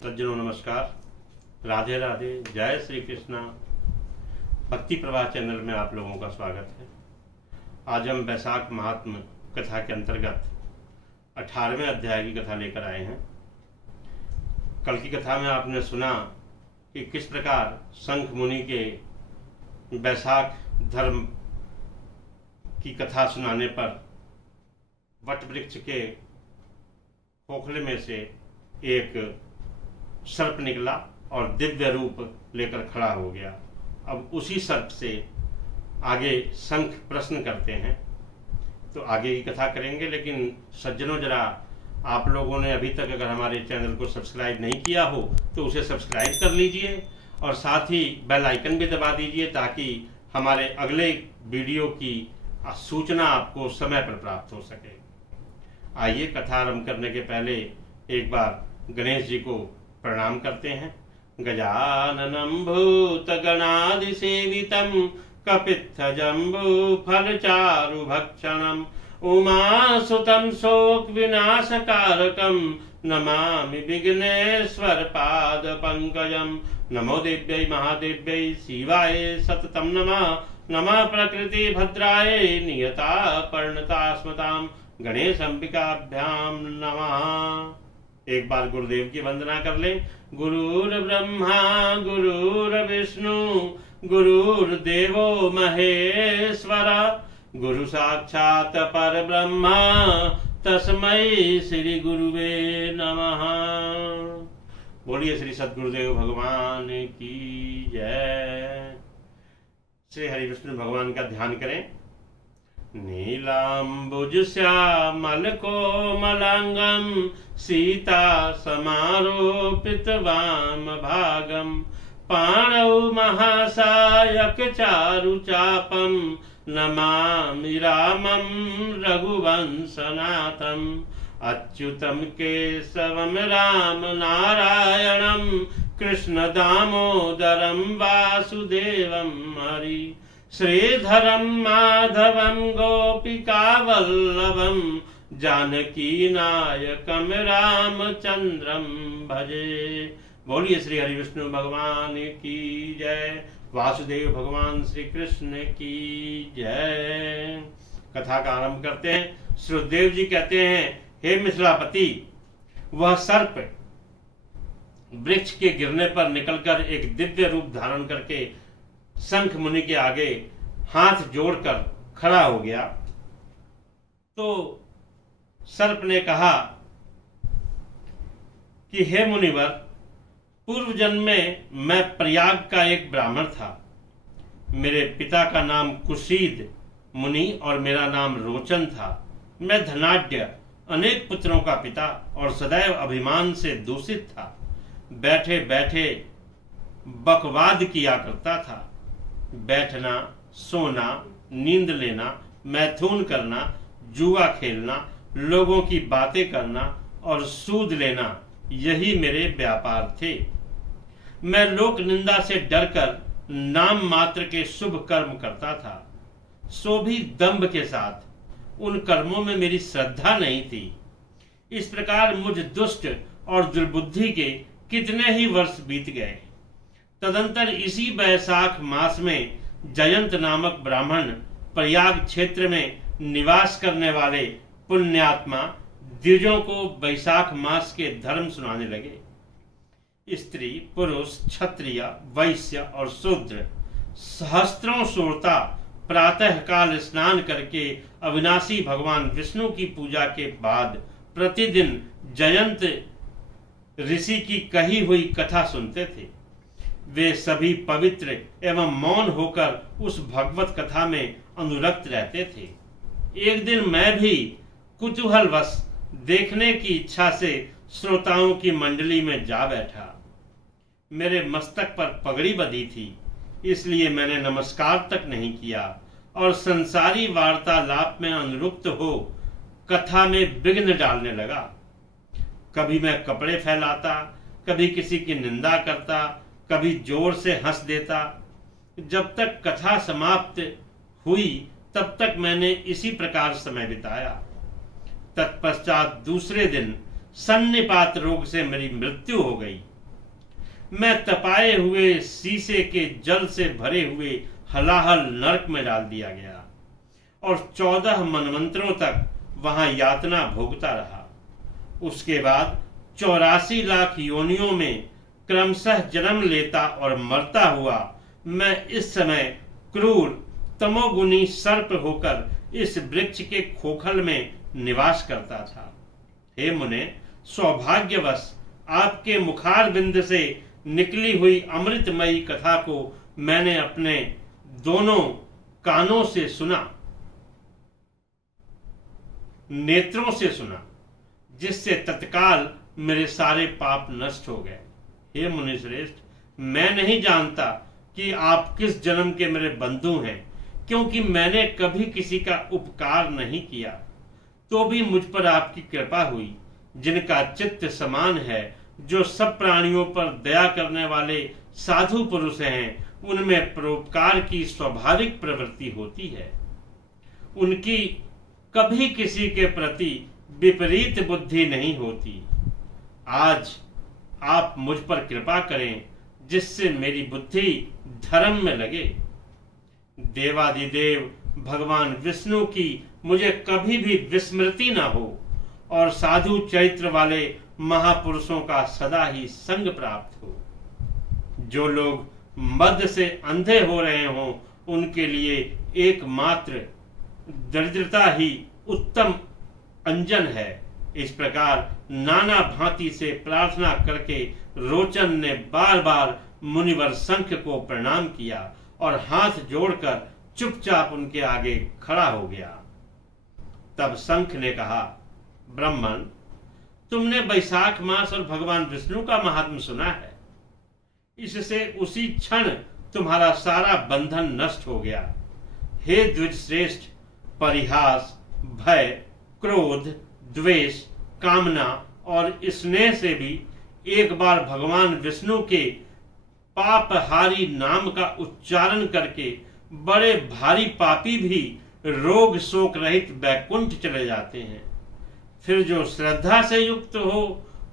सज्जनों नमस्कार, राधे राधे, जय श्री कृष्णा। भक्ति प्रवाह चैनल में आप लोगों का स्वागत है। आज हम वैशाख महात्म कथा के अंतर्गत 18वें अध्याय की कथा लेकर आए हैं। कल की कथा में आपने सुना कि किस प्रकार शंख मुनि के वैशाख धर्म की कथा सुनाने पर वट वृक्ष के खोखले में से एक सर्प निकला और दिव्य रूप लेकर खड़ा हो गया। अब उसी सर्प से आगे शंख प्रश्न करते हैं, तो आगे की कथा करेंगे। लेकिन सज्जनों, जरा आप लोगों ने अभी तक अगर हमारे चैनल को सब्सक्राइब नहीं किया हो तो उसे सब्सक्राइब कर लीजिए और साथ ही बेल आइकन भी दबा दीजिए ताकि हमारे अगले वीडियो की सूचना आपको समय पर प्राप्त हो सके। आइए कथा आरंभ करने के पहले एक बार गणेश जी को प्रणाम करते हैं। गजाननं भूतगणादिसेवितं कपित्थजम्बूफलचारुभक्षणम् उमासुतं शोकविनाशकारकं नमामि विघ्नेश्वरपादपङ्कजं। नमो दिव्यै महादिव्यै शिवाय सततं नमः। नमः प्रकृतिभद्राय नियता पर्णतास्मतां गणेशंबिकाभ्यां नमः। एक बार गुरुदेव की वंदना कर ले। गुरुर् ब्रह्मा गुरुर्विष्णु गुरुर्देवो महेश्वर गुरु साक्षात् परब्रह्म तस्मै श्री गुरुवे नमः। बोलिए श्री सद्गुरुदेव भगवान की जय। श्री हरि विष्णु भगवान का ध्यान करें। नीलाम्बुज श्यामल कोमलांगं सीता समारोपित वाम भागं पाणौ महासायक चारु चापं नमामि रामं रघुवंशनाथं। अच्युतं केशवं राम नारायणं कृष्ण दामोदरं वासुदेवं हरि श्रीधरं माधवं गोपिकावल्लभं जानकी नायकं रामचंद्रं भजे। बोलिए श्री हरि विष्णु भगवान की जय। वासुदेव भगवान श्री कृष्ण की जय। कथा का आरंभ करते हैं। श्रुदेव जी कहते हैं, हे मिथिलापति, वह सर्प वृक्ष के गिरने पर निकलकर एक दिव्य रूप धारण करके शंख मुनि के आगे हाथ जोड़कर खड़ा हो गया। तो सर्प ने कहा कि हे मुनिवर, पूर्व जन्म में मैं प्रयाग का एक ब्राह्मण था। मेरे पिता का नाम कुशीद मुनि और मेरा नाम रोचन था। मैं धनाढ्य, अनेक पुत्रों का पिता और सदैव अभिमान से दूषित था। बैठे बैठे बकवाद किया करता था। बैठना, सोना, नींद लेना, मैथुन करना, जुआ खेलना, लोगों की बातें करना और सूद लेना, यही मेरे व्यापार थे। मैं लोक निंदा से डरकर नाम मात्र के शुभ कर्म करता था, सो भी दंभ के साथ। उन कर्मों में मेरी श्रद्धा नहीं थी। इस प्रकार मुझ दुष्ट और दुर्बुद्धि के कितने ही वर्ष बीत गए। तदंतर इसी वैशाख मास में जयंत नामक ब्राह्मण प्रयाग क्षेत्र में निवास करने वाले पुण्यात्मा द्विजों को वैशाख मास के धर्म सुनाने लगे। स्त्री, पुरुष, क्षत्रिय, वैश्य और शूद्र सहस्त्रों सूरता प्रातः काल स्नान करके अविनाशी भगवान विष्णु की पूजा के बाद प्रतिदिन जयंत ऋषि की कही हुई कथा सुनते थे। वे सभी पवित्र एवं मौन होकर उस भगवत कथा में अनुरक्त रहते थे। एक दिन मैं भी कुतूहलवश देखने की इच्छा से श्रोताओं की मंडली में जा बैठा। मेरे मस्तक पर पगड़ी बंधी थी, इसलिए मैंने नमस्कार तक नहीं किया और संसारी वार्तालाप में अनुरक्त हो कथा में विघ्न डालने लगा। कभी मैं कपड़े फैलाता, कभी किसी की निंदा करता, कभी जोर से हंस देता। जब तक कथा समाप्त हुई तब तक मैंने इसी प्रकार समय बिताया। तत्पश्चात दूसरे दिन सन्निपात रोग से मेरी मृत्यु हो गई। मैं तपाए हुए शीशे के जल से भरे हुए हलाहल नरक में डाल दिया गया और 14 मनवंतरों तक वहां यातना भोगता रहा। उसके बाद 84 लाख योनियों में क्रमशः जन्म लेता और मरता हुआ मैं इस समय क्रूर तमोगुनी सर्प होकर इस वृक्ष के खोखल में निवास करता था। हे मुने, सौभाग्यवश आपके मुखारबिंद से निकली हुई अमृतमयी कथा को मैंने अपने दोनों कानों से सुना, नेत्रों से सुना, जिससे तत्काल मेरे सारे पाप नष्ट हो गए। हे मुनिश्रेष्ठ, मैं नहीं जानता कि आप किस जन्म के मेरे बंधु हैं, क्योंकि मैंने कभी किसी का उपकार नहीं किया, तो भी मुझ पर आपकी कृपा हुई। जिनका चित्त समान है, जो सब प्राणियों पर दया करने वाले साधु पुरुष हैं, उनमें परोपकार की स्वाभाविक प्रवृत्ति होती है। उनकी कभी किसी के प्रति विपरीत बुद्धि नहीं होती। आज आप मुझ पर कृपा करें, जिससे मेरी बुद्धि धर्म में लगे। देवादिदेव भगवान विष्णु की मुझे कभी भी विस्मृति न हो और साधु चरित्र वाले महापुरुषों का सदा ही संग प्राप्त हो। जो लोग मद से अंधे हो रहे हों, उनके लिए एकमात्र दरिद्रता ही उत्तम अंजन है। इस प्रकार नाना भांति से प्रार्थना करके रोचन ने बार बार मुनिवर शंख को प्रणाम किया और हाथ जोड़कर चुपचाप उनके आगे खड़ा हो गया। तब शंख ने कहा, ब्राह्मण, तुमने वैशाख मास और भगवान विष्णु का महात्म सुना है। इससे उसी क्षण तुम्हारा सारा बंधन नष्ट हो गया। हे द्विज श्रेष्ठ, परिहास, भय, क्रोध, द्वेष, कामना और स्नेह से भी एक बार भगवान विष्णु के पापहारी नाम का उच्चारण करके बड़े भारी पापी भी रोग शोक रहित वैकुंठ चले जाते हैं। फिर जो श्रद्धा से युक्त हो,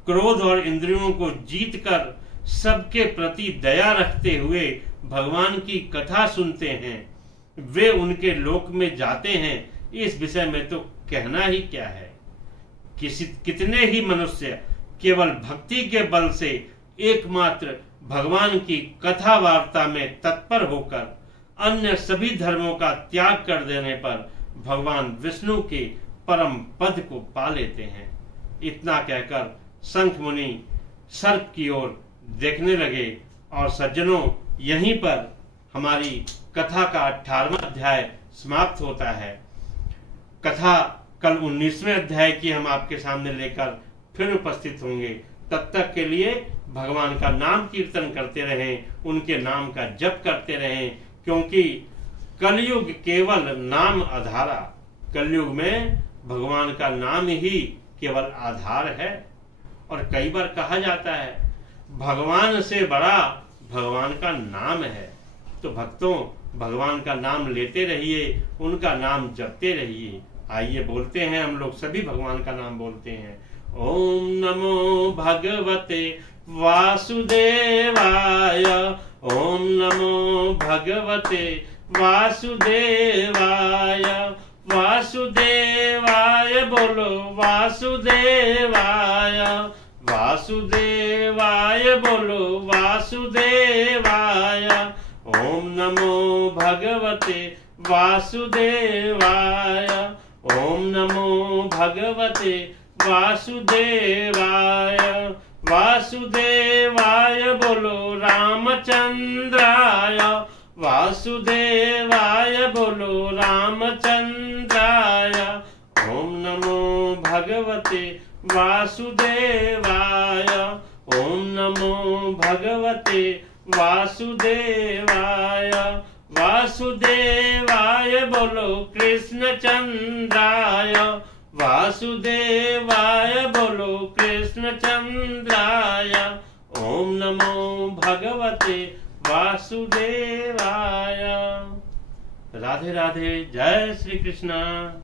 क्रोध और इंद्रियों को जीत कर सबके प्रति दया रखते हुए भगवान की कथा सुनते हैं, वे उनके लोक में जाते हैं। इस विषय में तो कहना ही क्या है। कितने ही मनुष्य केवल भक्ति के बल से एकमात्र भगवान की कथा वार्ता में तत्पर होकर अन्य सभी धर्मों का त्याग कर देने पर भगवान विष्णु के परम पद को पा लेते हैं। इतना कहकर शंख मुनि सर्प की ओर देखने लगे। और सज्जनों, यहीं पर हमारी कथा का 18वां अध्याय समाप्त होता है। कथा कल 19वें अध्याय की हम आपके सामने लेकर फिर उपस्थित होंगे। तब तक के लिए भगवान का नाम कीर्तन करते रहें, उनके नाम का जप करते रहें, क्योंकि कलयुग केवल नाम आधारा। कलयुग में भगवान का नाम ही केवल आधार है। और कई बार कहा जाता है, भगवान से बड़ा भगवान का नाम है। तो भक्तों, भगवान का नाम लेते रहिए, उनका नाम जपते रहिए। आइए बोलते हैं, हम लोग सभी भगवान का नाम बोलते हैं। ओम नमो भगवते वासुदेवाय, ओम नमो भगवते वासुदेवाय। वासुदेवाय बोलो वासुदेवाय, वासुदेवाय बोलो वासुदेवाय। ओम नमो भगवते वासुदेवाय, ओम नमो भगवते वासुदेवाय। वासुदेवाय बोलो रामचंद्राय, वासुदेवाय बोलो रामचंद्राय। ओम नमो भगवते वासुदेवाय, ओम नमो भगवते वासुदेवाय। वासुदेवाय बोलो कृष्णचंद्राय, वासुदेवाय बोलो कृष्णचंद्राय। ओम नमो भगवते वासुदेवाय। राधे राधे। जय श्री कृष्ण।